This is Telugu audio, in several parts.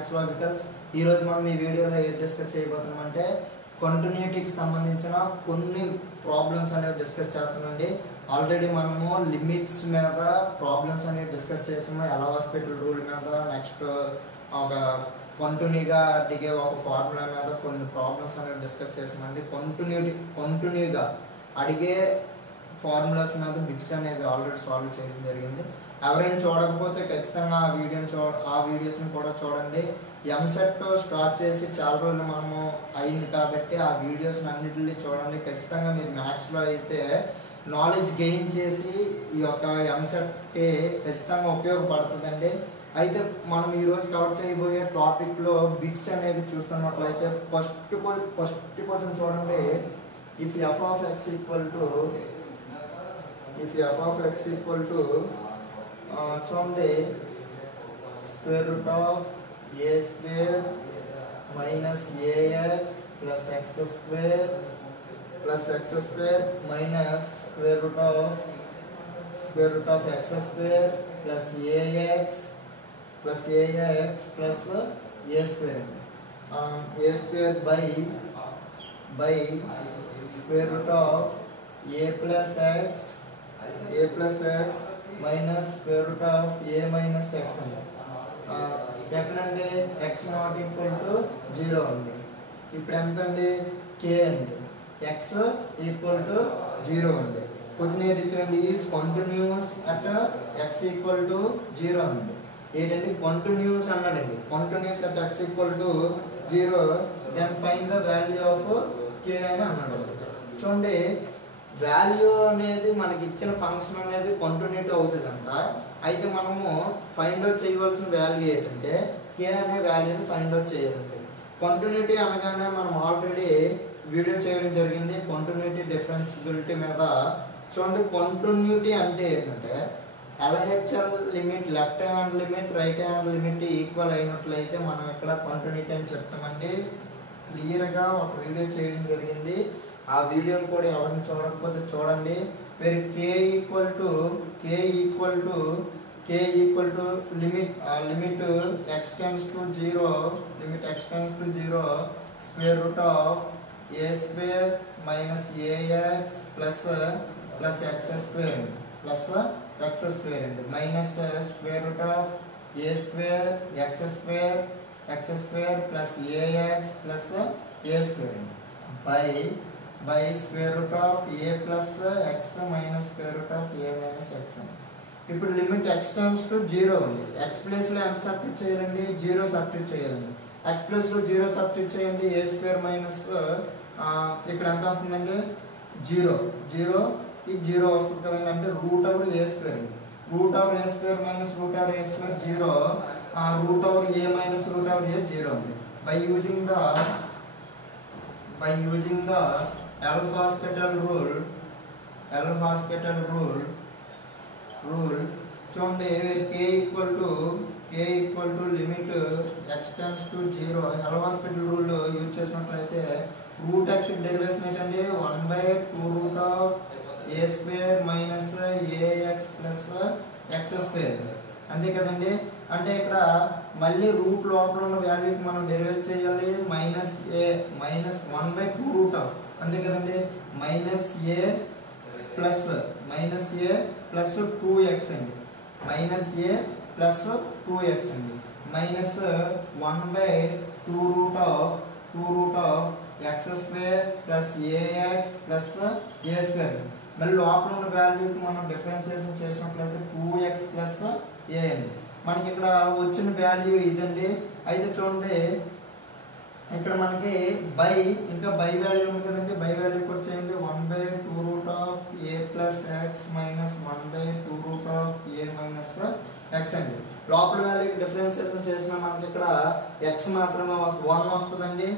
Maths logicals. ఈరోజు మనం ఈ వీడియోలో ఏం డిస్కస్ చేయబోతున్నామంటే కంటిన్యూటీకి సంబంధించిన కొన్ని ప్రాబ్లమ్స్ అనేవి డిస్కస్ చేస్తామండి. ఆల్రెడీ మనము లిమిట్స్ మీద ప్రాబ్లమ్స్ అనేవి డిస్కస్ చేసాము, ఎలా హాస్పిటల్ రూల్ మీద, నెక్స్ట్ ఒక కంటిన్యూగా దిగే ఒక ఫార్ములా మీద కొన్ని ప్రాబ్లమ్స్ అనేవి డిస్కస్ చేసామండి. కంటిన్యూగా అడిగే ఫార్ములాస్ మీద బిట్స్ అనేవి ఆల్రెడీ సాల్వ్ చేయడం జరిగింది. ఎవరైనా చూడకపోతే ఖచ్చితంగా ఆ వీడియోస్ని కూడా చూడండి. ఎంసెట్ స్టార్ట్ చేసి చాలా రోజులు మనము అయింది కాబట్టి ఆ వీడియోస్ని అన్నింటినీ చూడండి. ఖచ్చితంగా మీరు మ్యాథ్స్లో అయితే నాలెడ్జ్ గెయిన్ చేసి ఈ యొక్క ఎంసెట్కి ఖచ్చితంగా ఉపయోగపడుతుందండి. అయితే మనం ఈరోజు కవర్ చేయబోయే టాపిక్లో బిట్స్ అనేవి చూస్తున్నట్లయితే ఫస్ట్ క్వశ్చన్ చూడండి. If F of X equal to చూడండి square root of A square minus AX plus X square minus square root of X square plus AX plus A square A square by square root of A plus X minus square root of A minus X అండి. ఎక్కడండి ఎక్స్ నాట్ ఈక్వల్ టు 0 అండి. ఇప్పుడు ఎంత అండి కే అండి. ఎక్స్ ఈక్వల్ టు 0 అండి. క్వశ్చన్ ఏంటి ఇచ్చారండి, is continuous at X equal to 0 అండి. ఏంటంటే కంటిన్యూస్ అన్నాడండి. Continuous at X equal to 0 then find the value of K అని అన్నాడండి. చూడండి వాల్యూ అనేది మనకి ఇచ్చిన ఫంక్షన్ అనేది కంటిన్యూటీ అవుతుందంట. అయితే మనము ఫైండ్ అవుట్ చేయవలసిన వాల్యూ ఏంటంటే కే అనే వాల్యూని ఫైండ్ అవుట్ చేయాలండి. కంటిన్యూటీ అనగానే మనం ఆల్రెడీ వీడియో చేయడం జరిగింది కంటిన్యూటీ డిఫరెన్సిబిలిటీ మీద. చూడండి కంటిన్యూటీ అంటే ఏంటంటే LHL limit left hand limit right hand limit equal అయినట్లయితే మనం ఇక్కడ కంటిన్యూటీ అని చెప్తామండి. క్లియర్గా ఒక వీడియో చేయడం జరిగింది. ఆ వీడియోని కూడా ఎవరిని చూడకపోతే చూడండి. మీరు k equal to limit x tends to 0 square root of A square minus AX plus X square అండి minus square root of A square x square plus AX plus A square అండి by square root of A plus X minus square root of A minus X అండి. ఇప్పుడు లిమిట్ ఎక్స్ టెన్స్ టు 0 అండి. ఎక్స్ ప్లేస్లో ఎంత సబ్స్టిట్యూట్ చేయాలండి, 0 సబ్స్టిట్యూట్ చేయాలండి. ఎక్స్ ప్లేస్లో 0 సబ్స్టిట్యూట్ చేయండి. ఏ స్క్వేర్ మైనస్ ఇక్కడ ఎంత వస్తుందండి 0 ఇది 0 వస్తుంది కదండి. అంటే రూట్ ఓవర్ ఏ స్క్వేర్ అండి. Root over a square minus root over a square 0 root over a minus root over a 0 అండి. By using the L hospital rule చూడండి k equal to limit x tends to 0 L hospital rule use చేసినట్లయితే రూట్ ఎక్స్ డెరివేషన్ ఏంటంటే 1/2 root of A square minus AX plus X square అంతే కదండి. అంటే ఇక్కడ మళ్ళీ రూట్ లోపల ఉన్న వాల్యూకి మనం డెరివేట్ చేయాలి. మైనస్ 1/2 రూట్ ఆఫ్ అంతే కదండి. మైనస్ ఏ ప్లస్ 2x అండి. Minus 1/2 root of X square plus AX plus A square. మళ్ళీ లోపల ఉన్న వాల్యూకి మనం డిఫరెన్షియేషన్ చేసినట్లయితే 2x ప్లస్ ఏ అండి. మనకి ఇక్కడ వచ్చిన వాల్యూ ఇదండి. అయితే చూడండి ఇక్కడ మనకి ఇంకా బై వాల్యూ ఉంది కదండి. బై వాల్యూ కూడా చేయండి. 1/2 root of A plus X minus 1/2 root of A minus X అండి. లోపల వాల్యూకి డిఫరెన్షియేషన్ చేసిన మనకి ఇక్కడ ఎక్స్ మాత్రమే 1 వస్తుందండి.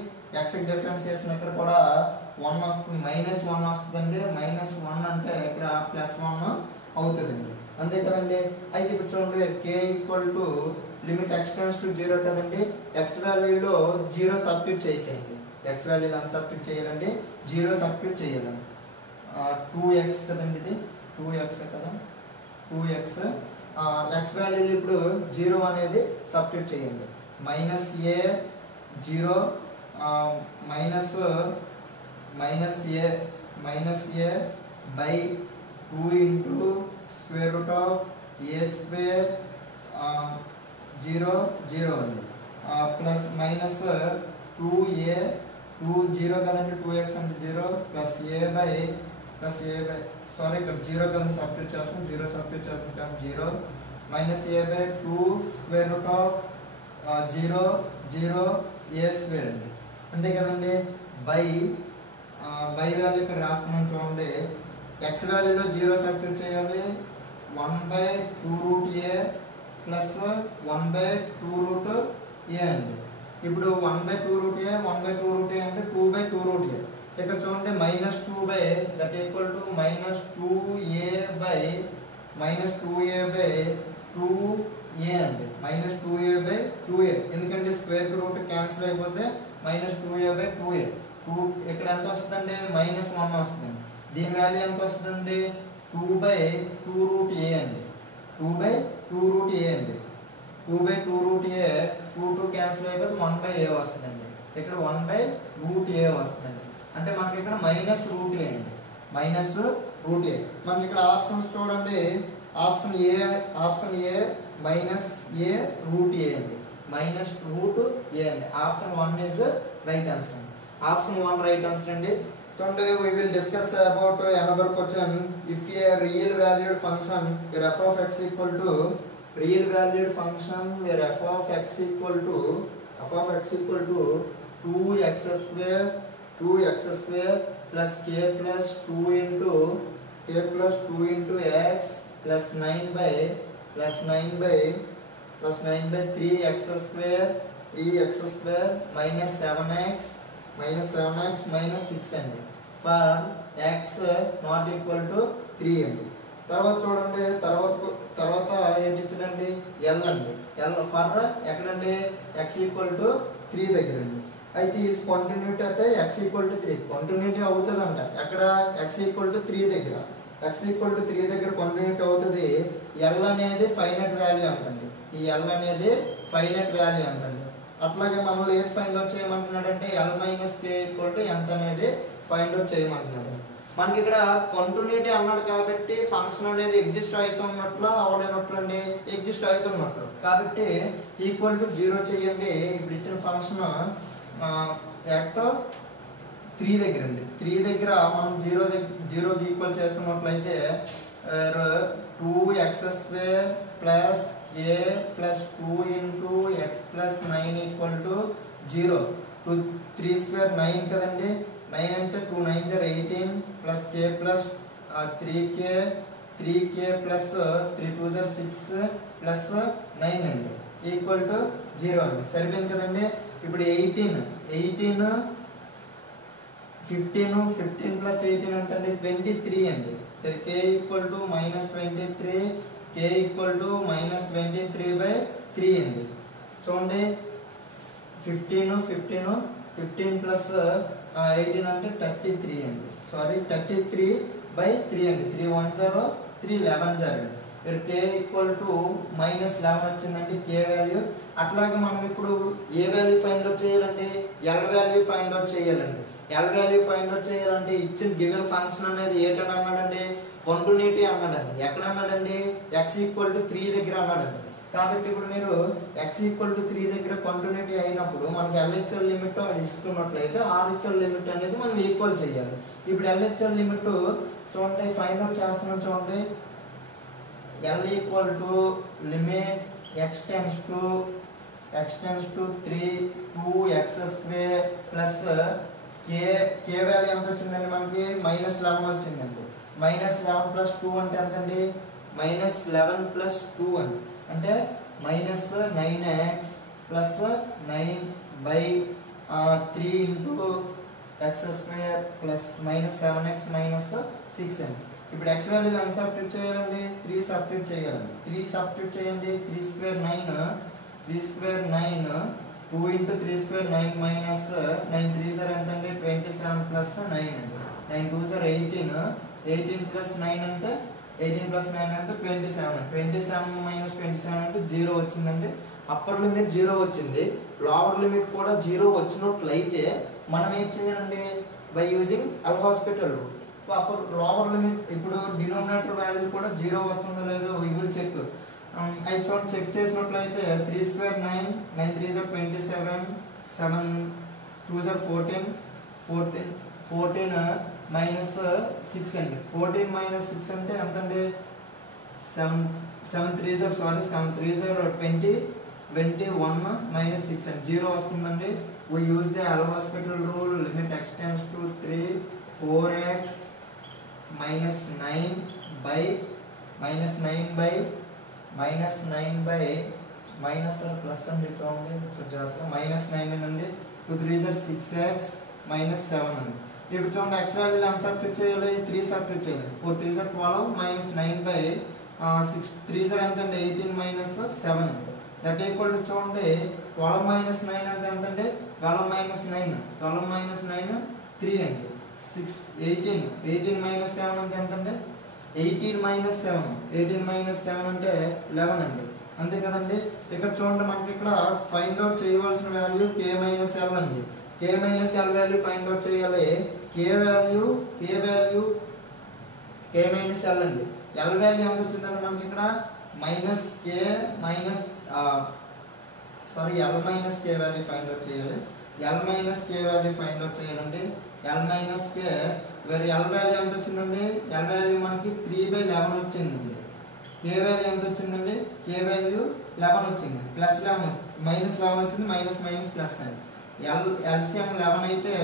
ఎక్స్కి డిఫరెన్షియేషన్ ఇక్కడ కూడా 1 వస్తుంది, -1 వస్తుందండి. -1 అంటే ఇక్కడ +1 అవుతుందండి అంతే కదండి. అయితే ఇప్పుడు చూడండి k equal to limit x tends to 0 కదండి. ఎక్స్ వాల్యూలో 0 సబ్స్టిట్యూట్ చేసేయండి. ఎక్స్ వాల్యూలో ఎంత సబ్స్టిట్యూట్ చేయాలండి 0 సబ్స్టిట్యూట్ చేయాలండి. 2x కదండి, ఇది 2x కదా, 2x ఎక్స్ వాల్యూలో ఇప్పుడు 0 అనేది సబ్స్టిట్యూట్ చేయండి. Minus A 0 minus a by 2 into square root of A square 0 0 అండి ప్లస్ మైనస్ 2a 0 కదండి 2x అంటే 0 ప్లస్ ఏ బై సారీ ఇక్కడ 0 కదండి సబ్స్టిట్యూట్ చేస్తాం 0 సబ్స్టిట్యూట్ చేస్తాం కాబట్టి 0 minus a by 2 square root of 0 0 A square అండి అంతే కదండి బై వాల్యూ ఇక్కడ రాస్తున్నాం చూడండి ఎక్స్ వాల్యూలో 0 సబ్స్టిట్యూట్ చేయాలి 1/2 route A plus 1/2 route a అండి ఇప్పుడు 1/2 రూట్ ఏ 1/2 రూట్ ఏ అంటే 2/2 రూట్ ఏ ఇక్కడ చూడండి minus 2 by that equal to minus 2a by 2a అండి మైనస్ 2a బై 2a ఎందుకంటే స్క్వేర్ రూట్ క్యాన్సిల్ అయిపోతే మైనస్ 2a బై 2a ఇక్కడ ఎంత వస్తుందండి మైనస్ 1 వస్తుంది దీని వాల్యూ ఎంత వస్తుందండి 2/2 రూట్ ఏ అండి 2/2 రూట్ ఏ అండి 2/2 రూట్ ఏ 2 క్యాన్సిల్ అయిపోతే 1/a వస్తుందండి ఇక్కడ 1/రూట్ ఏ వస్తుందండి అంటే మనకి ఇక్కడ మైనస్ రూట్ ఏ అండి మైనస్ రూట్ ఏ మనకి ఇక్కడ ఆప్షన్స్ చూడండి option a minus a root a అండి మైనస్ రూట్ ఏ అండి ఆప్షన్ 1 ఇస్ రైట్ ఆన్సర్ అండి ఆప్షన్ 1 రైట్ ఆన్సర్ అండి Today we will discuss about another question. If a real valued function where f of x equal to real valued function where f of x equal to 2x square plus k plus 2 into x plus 9 by 3x square minus 7x minus 6 అండి for x not equal to 3 అండి తర్వాత చూడండి తర్వాత ఏంటి ఇచ్చాడండి l అండి l ఫర్ ఎక్కడండి x ఈక్వల్ టు 3 దగ్గర అండి అయితే ఈ కంటిన్యూటీ అంటే x ఈక్వల్ టు 3 కంటిన్యూటీ అవుతుందంట ఎక్కడ x ఈక్వల్ టు 3 దగ్గర x ఈక్వల్ టు 3 దగ్గర కంటిన్యూటీ అవుతుంది l అనేది ఫైనైట్ వాల్యూ అంటండి ఈ l అనేది ఫైనైట్ వాల్యూ అంటండి అట్లాగే మనం ఏది ఫైండ్ అవుట్ చేయమంటున్నాడంటే l minus k equal to ఎంత అనేది ఫైండ్ అవుట్ చేయమంటున్నాడు మనకి ఇక్కడ కంటిన్యూటీ అన్నాడు కాబట్టి ఫంక్షన్ అనేది ఎగ్జిస్ట్ అవుతున్నట్లు అవలేనట్లు అండి ఎగ్జిస్ట్ అవుతున్నట్లు కాబట్టి ఈక్వల్ టు 0 చేయండి ఇప్పుడు ఇచ్చిన ఫంక్షన్ ఎట్ 3 దగ్గర అండి 3 దగ్గర మనం 0కి ఈక్వల్ చేసుకున్నట్లయితే 2x square plus k plus 2 into x plus 9 equal to 0 3 square 9 కదండి 9 అంటే 2 9 are 18 plus k plus 3k plus 3 2 are 6 plus 9 అండి ఈక్వల్ టు 0 అండి సరిపోయింది కదండి ఇప్పుడు 18 15 plus 18 ఎంత అండి 23 అండి k equal to minus 23 k equal to minus 23 by 3 అండి చూడండి 15 plus 18 అంటే 33 అండి సారీ 33 by 3 అండి 3 1 0 3 11 అండి ఇక్కడ k ఈక్వల్ టు మైనస్ 11 వచ్చిందండి k వాల్యూ అట్లాగే మనం ఇప్పుడు ఏ వాల్యూ ఫైండ్ అవుట్ చేయాలండి l వాల్యూ ఫైండ్ అవుట్ చేయాలండి l వాల్యూ ఫైండ్ అవుట్ చేయాలంటే ఇచ్చిన గివెన్ ఫంక్షన్ అనేది ఏంటని అన్నాడండి కంటిన్యూటీ అన్నాడండి ఎక్కడ అన్నాడండి x ఈక్వల్ టు 3 దగ్గర అన్నాడండి కాబట్టి ఇప్పుడు మీరు x ఈక్వల్ టు 3 దగ్గర కంటిన్యూటీ అయినప్పుడు మనకి LHL లిమిట్ అది ఇస్తున్నట్లయితే RHL లిమిట్ అనేది మనం ఈక్వల్ చేయాలి ఇప్పుడు LHL లిమిట్ చూడండి ఫైండ్ అవుట్ చేస్తున్నాం చూడండి L equal to limit x tends to 3 2x square plus k value ఎంత వచ్చిందండి మనకి మైనస్ 11 వచ్చిందండి మైనస్ 11 ప్లస్ 2 అంటే ఎంతండి మైనస్ 11 ప్లస్ 2 అంటే minus 9x plus 9 by 3 into X square plus minus 7x minus 6 అండి ఇప్పుడు x వాల్యూని ఎంత సబ్స్టిట్యూట్ చేయాలండి 3 సబ్స్టిట్యూట్ చేయాలండి 3 సబ్స్టిట్యూట్ చేయండి 3 square 9 2 into 3 square 9 minus 9 3s are ఎంతండి 27 plus 9 అండి 9 2s are 18 plus 9 అంటే 18 plus 9 అంటే 27 27 minus 27 అంటే 0 వచ్చిందండి అప్పర్ లిమిట్ 0 వచ్చింది, లోవర్ లిమిట్ కూడా 0 వచ్చినట్లయితే మనం ఏం చేయాలండి, బై యూజింగ్ ఎల్హాస్పిటల్ రూల్. అప్పుడు లోవర్ లిమిట్ ఇప్పుడు డినోమినేటర్ వాల్యూ కూడా 0 వస్తుందో లేదో వీ విల్ చెక్. అవి చూడండి, చెక్ చేసినట్లయితే 3 స్క్వేర్ 9, 9 3 27, 7 2 14, 14 మైనస్ 6 అండి. 14 మైనస్ 6 అంటే ఎంత అండి, 7 3 20, 21 మైనస్ 6 అండి, 0 వస్తుందండి. we use the L'Hospital rule, limit extends to 3 4x minus 9 by minus plus అండి చూడండి, మైనస్ 9 అండి. 2 3 6x మైనస్ 7 అండి. ఇప్పుడు చూడండి x వాల్యూ ఎంత సబ్స్టిట్యూట్ చేయాలి, 3 సబ్స్టిట్యూట్ చేయాలి. 4 3 12 మైనస్ 9 బై 6 3 ఎంత అండి, 18 మైనస్ 7 అండి. దట్ ఈక్వల్ టు చూడండి 12 మైనస్ 9 అంటే ఎంత అంటే 12 మైనస్ 9 3 అండి. 18 మైనస్ 7 అంటే ఎంత అంటే 18 మైనస్ 7 అంటే 11 అండి, అంతే కదండి. ఇక్కడ చూడండి మనకి ఇక్కడ ఫైండ్ అవుట్ చేయవలసిన వాల్యూ k మైనస్ l అండి. k minus l value find out చేయాలి. k value k minus l అండి. l వాల్యూ ఎంత వచ్చిందంటే మనకి ఇక్కడ minus k minus l minus k value find out చేయాలి. l minus k value find out చేయాలండి. l మైనస్ k వేరే l వాల్యూ ఎంత వచ్చిందండి, l వాల్యూ మనకి 3/11 వచ్చిందండి. k వాల్యూ ఎంత వచ్చిందండి, k వాల్యూ 11 వచ్చింది, ప్లస్ 11 మైనస్ 11 వచ్చింది, మైనస్ ప్లస్ అండి. LCM 11 అయితే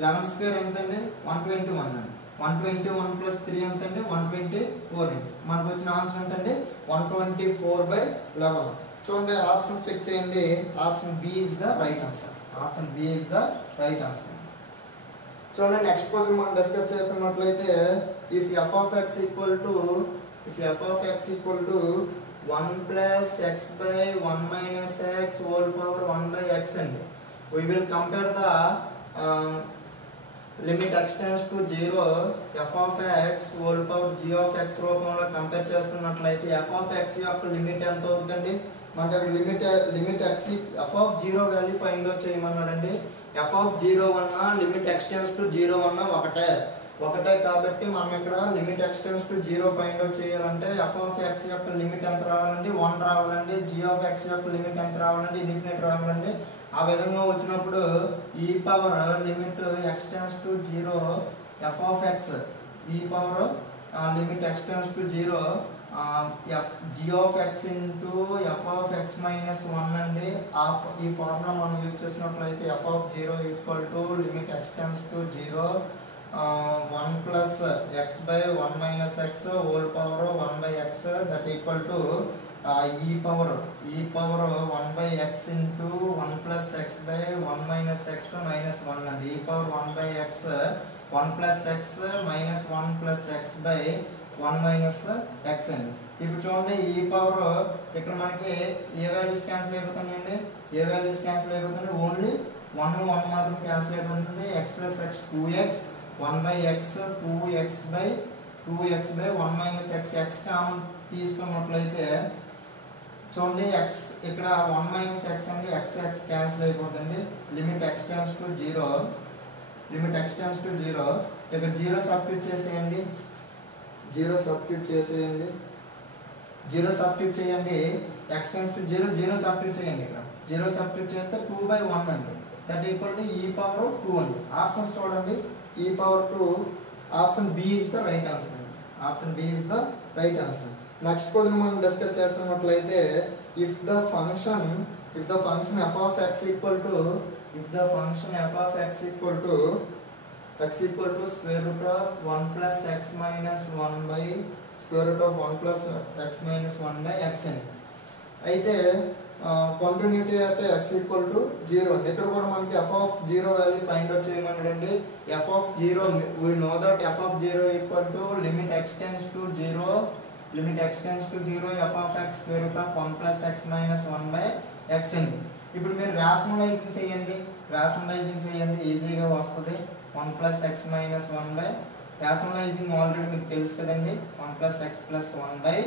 11 స్క్వేర్ ఎంత అండి, 121 అండి. 121 ప్లస్ 3 ఎంత అండి, 124 అండి. మనకు వచ్చిన ఆన్సర్ ఎంత అండి, 124/11. చూడండి ఆప్షన్స్ చెక్ చేయండి. Option B is the right answer. చూడండి నెక్స్ట్ క్వశ్చన్ మనం డిస్కస్ చేస్తున్నట్లయితే if f of x equal to 1 plus x by 1 minus x whole power 1 by x అండి. We will compare the limit x tends to 0 f of x whole power g of x రూపంలో కంపేర్ చేస్తున్నట్లయితే f of x యొక్క లిమిట్ ఎంత అవుతుందండి, మనకి limit x f of 0 value find out చేయమన్నాడండి. f of 0 అన్నా లిమిట్ x tends to 0 అన్నా ఒకటే కాబట్టి మనం ఇక్కడ limit x tends to 0 find out చేయాలంటే f of x యొక్క లిమిట్ ఎంత రావాలండి, 1 రావాలండి. g of x యొక్క లిమిట్ ఎంత రావాలండి, ఇన్ఫినిట్ రావాలండి. ఆ విధంగా వచ్చినప్పుడు e power limit x tends to 0 f of x e power limit x tends to 0 g of x into f of x minus 1 అండి. ఈ ఫార్ములా మనం యూజ్ చేసినట్లయితే f of 0 equal to limit x tends to 0 1 plus x by 1 minus x whole power 1 by x that equal to e power 1 by x into 1 plus x by 1 minus x minus 1 and e power 1 by x 1 plus x minus 1 plus x by 1 minus x అండి. ఇప్పుడు చూడండి ఈ పవర్ ఇక్కడ మనకి ఏ వాల్యూస్ క్యాన్సిల్ అయిపోతున్నాయండి, ఓన్లీ 1 మాత్రం క్యాన్సిల్ అయిపోతుంది. x plus x 2x 1 by x 2x by 1 minus x common తీసుకున్నట్లయితే చూడండి x ఇక్కడ 1 minus x అండి, x క్యాన్సిల్ అయిపోతుంది. లిమిట్ x tends to 0 ఇక్కడ 0 సబ్స్టిట్యూట్ చేసేయండి. 0 సబ్స్టిట్యూట్ చేయండి. x tends to 0 సబ్స్టిట్యూట్ చేయండి. ఇక్కడ 0 సబ్స్టిట్యూట్ చేస్తే 2/1 అండి. That equal to e power 2 అండి. ఆప్షన్స్ చూడండి, e power 2 option B is the right answer అండి. నెక్స్ట్ క్వశ్చన్ మనం డిస్కస్ చేస్తున్నట్లయితే if the function f of x equal to square root of 1 plus x minus 1 by square root of 1 plus x minus 1 by x అండి. అయితే కంటిన్యూటీ అంటే x equal to 0 అండి. ఇక్కడ కూడా మనకి f of 0 value find out చేయమన్నాడండి. f of 0 we know that f of 0 equal to limit x tends to 0 f of x square root of 1 plus x minus 1 by x అండి. ఇప్పుడు మీరు రేషనలైజింగ్ చేయండి ఈజీగా వస్తుంది. 1 plus x minus 1 by rationalising already మీకు తెలుసు కదండి. 1 plus x plus 1 by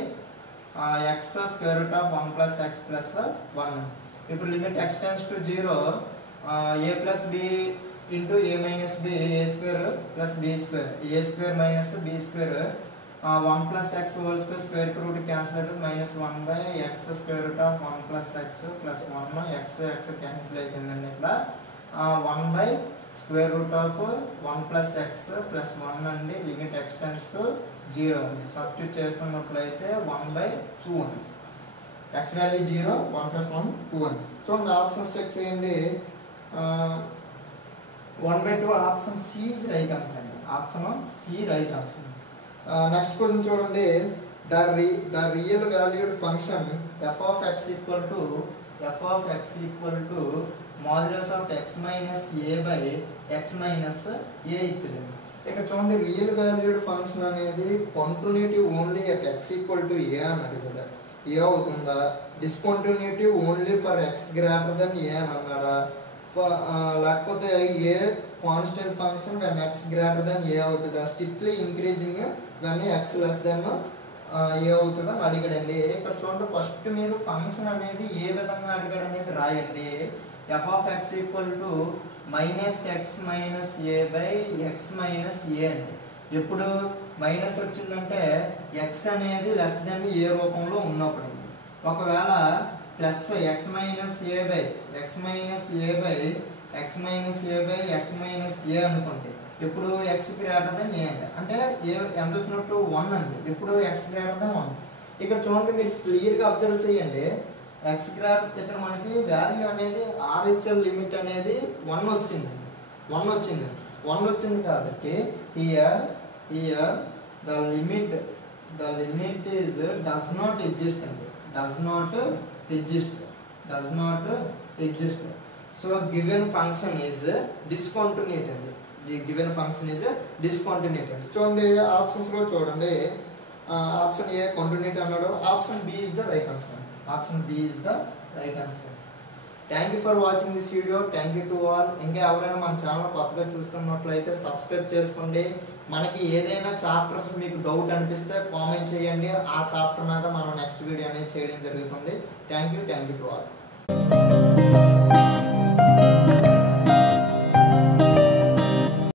x square root of 1 plus x plus 1. ఇప్పుడు limit x tends to 0 a plus b into a minus b a square plus b square A square minus b square 1 plus x whole square square root cancel అవుతుంది minus 1 by x square root of 1 plus x plus 1 x X cancel అయిపోయిందండి. ఇట్లా 1 by square root of 1 plus x plus 1 అండి. లిమిట్ ఎక్స్ టెన్స్ టు 0 అండి. సబ్స్టిట్యూట్ చేసుకున్నట్లయితే 1 బై 2 అండి. ఎక్స్ వాల్యూ 0 1 ప్లస్ 1 2 అండి. చూడండి ఆప్షన్స్ చెక్ చేయండి. 1 by 2 option c is right answer అండి. Option c right answer. Next question చూడండి. The real valued function f of X equal to modulus of x minus a by x minus a ఇచ్చింది. ఇక్కడ చూడండి రియల్ వాల్యూడ్ ఫంక్షన్ అనేది continuous only at X equal to a అన్నాడు. కూడా ఏ అవుతుందా? Discontinuous only for x greater than a అని అన్నాడా? లేకపోతే a constant function when x greater than a అవుతుందా? Strictly increasing when x less than a అవుతుందా అని అడిగాడండి. ఇక్కడ చూడండి ఫస్ట్ మీరు ఫంక్షన్ అనేది ఏ విధంగా అడిగాడు అనేది రాయండి. F of X equal to minus x minus a by x minus a అండి. ఎప్పుడు మైనస్ వచ్చిందంటే ఎక్స్ అనేది లెస్ దెన్ ఏ రూపంలో ఉన్నప్పుడు. ఒకవేళ plus X minus a by x minus a by x minus a by x minus a అనుకోండి. ఇప్పుడు ఎక్స్ గ్రేటర్ దెన్ ఏ అంటే ఏ ఎంత వచ్చినట్టు 1 అండి. ఇప్పుడు ఎక్స్ గ్రేటర్ దెన్ 1. ఇక్కడ చూడండి మీరు క్లియర్గా అబ్జర్వ్ చేయండి. ఎక్స్ గ్రేటర్ ఇక్కడ మనకి వాల్యూ అనేది ఆర్హెచ్ఎల్ లిమిట్ అనేది 1 వచ్చింది. 1 వచ్చింది కాబట్టి here the limit is does not exist అండి. Does not exist. So given function is discontinuous అండి. The given function is discontinuous. చూడండి ఆప్షన్స్ లో చూడండి. ఆప్షన్ ఏ కంటిన్యూటీ అన్నాడు. Option B is the right answer. Thank you for watching this video. Thank you to all. ఇంకా ఎవరైనా మన ఛానల్ కొత్తగా చూస్తున్నట్లయితే సబ్స్క్రైబ్ చేసుకోండి. మనకి ఏదైనా చాప్టర్స్ మీకు డౌట్ అనిపిస్తే కామెంట్ చేయండి. ఆ చాప్టర్ మీద మనం నెక్స్ట్ వీడియో అనేది చేయడం జరుగుతుంది. Thank you to all.